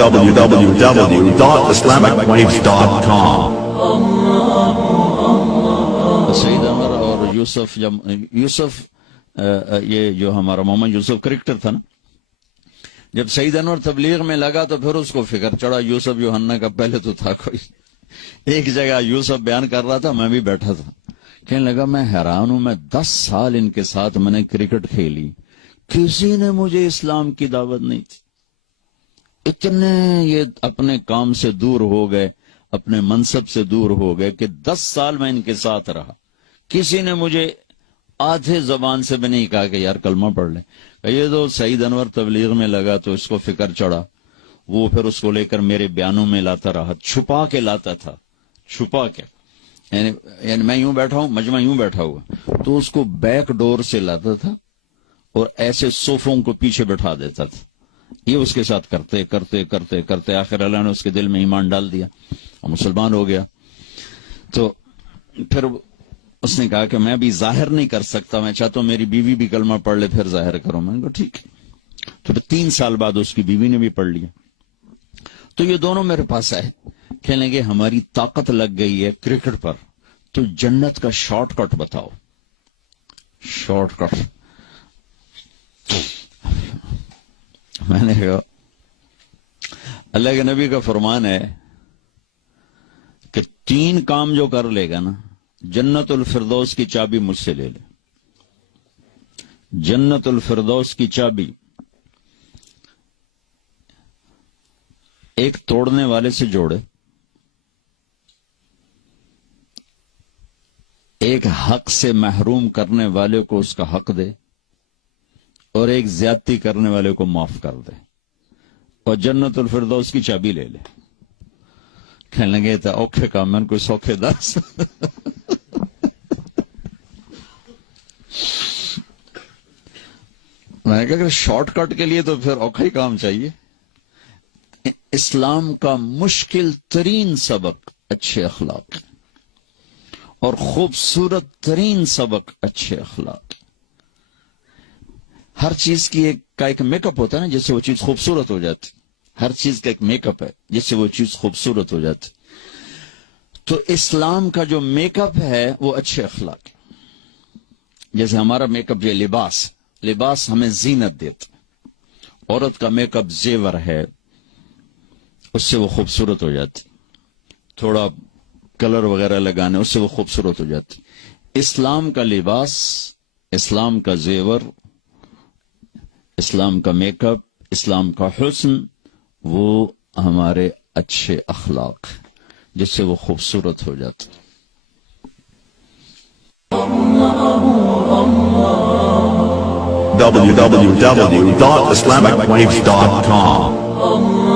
www.islamicwaves.com. سعید انور اور یوسف یہ جو ہمارا محمد یوسف کرکٹر تھا نا، جب سعید انور تبلیغ میں لگا تو پھر اس کو فکر چڑھا یوسف یوحنا کا، پہلے تو تھا کوئی ایک جگہ یوسف بیان کر رہا تھا، میں بھی بیٹھا تھا، کہنے لگا میں حیران ہوں، میں 10 سال ان کے ساتھ میں نے کرکٹ کھیلی، کسی نے مجھے اسلام کی دعوت نہیں تھی، اتنے یہ اپنے کام سے دور ہو گئے، اپنے منصب سے دور ہو گئے کہ 10 سال میں ان کے ساتھ رہا، کسی نے مجھے آدھے زبان سے بھی نہیں کہا کہ یار کلمہ پڑھ لیں۔ یہ تو سعید انور تبلیغ میں لگا تو اس کو فکر چڑھا، وہ پھر اس کو لے کر میرے بیانوں میں لاتا رہا، چھپا کے لاتا تھا، چھپا کے، یعنی میں یوں بیٹھا ہوں، مجمع یوں بیٹھا ہوا تو اس کو بیک ڈور سے لاتا تھا اور ایسے صوفوں کو پیچھے بٹھا دیتا تھا، یہ اس کے ساتھ کرتے کرتے کرتے کرتے آخر اللہ نے اس کے دل میں ایمان ڈال دیا اور مسلمان ہو گیا۔ تو پھر اس نے کہا کہ میں بھی ظاہر نہیں کر سکتا، میں چاہتا ہوں میری بیوی بھی کلمہ پڑھ لے پھر ظاہر کروں، میں نے کہا ٹھیک ہے۔ تو 3 سال بعد اس کی بیوی نے بھی پڑھ لیا، تو یہ دونوں میرے پاس آئے، کہنے لگے ہماری طاقت لگ گئی ہے کرکٹ پر، تو جنت کا شارٹ کٹ بتاؤ۔ شارٹ کٹ میں نے کہا اللہ کے نبی کا فرمان ہے کہ 3 کام جو کر لے گا نا، جنت الفردوس کی چابی مجھ سے لے لے، جنت الفردوس کی چابی ایک توڑنے والے سے جوڑے، ایک حق سے محروم کرنے والے کو اس کا حق دے، اور ایک زیادتی کرنے والے کو معاف کر دے، اور جنت الفردوس کی چابی لے لے۔ کہنے لگے تھا اوکھے کام، میں نے کوئی سوکھے دس میں نے کہا کہ شارٹ کٹ کے لیے تو پھر اوکھا ہی کام چاہیے۔ اسلام کا مشکل ترین سبق اچھے اخلاق اور خوبصورت ترین سبق اچھے اخلاق۔ ہر چیز کی ایک میک اپ ہوتا ہے نا جس سے وہ چیز خوبصورت ہو جاتی، ہر چیز کا ایک میک اپ ہے جس سے وہ چیز خوبصورت ہو جاتی، تو اسلام کا جو میک اپ ہے وہ اچھے اخلاق ہے۔ جیسے ہمارا میک اپ یہ لباس ہمیں زینت دیتا، عورت کا میک اپ زیور ہے، اس سے وہ خوبصورت ہو جاتی، تھوڑا کلر وغیرہ لگانے اس سے وہ خوبصورت ہو جاتی۔ اسلام کا لباس، اسلام کا زیور، اسلام کا میک اپ، اسلام کا حسن، وہ ہمارے اچھے اخلاق جس سے وہ خوبصورت ہو جاتے۔ www.islamicwaves.com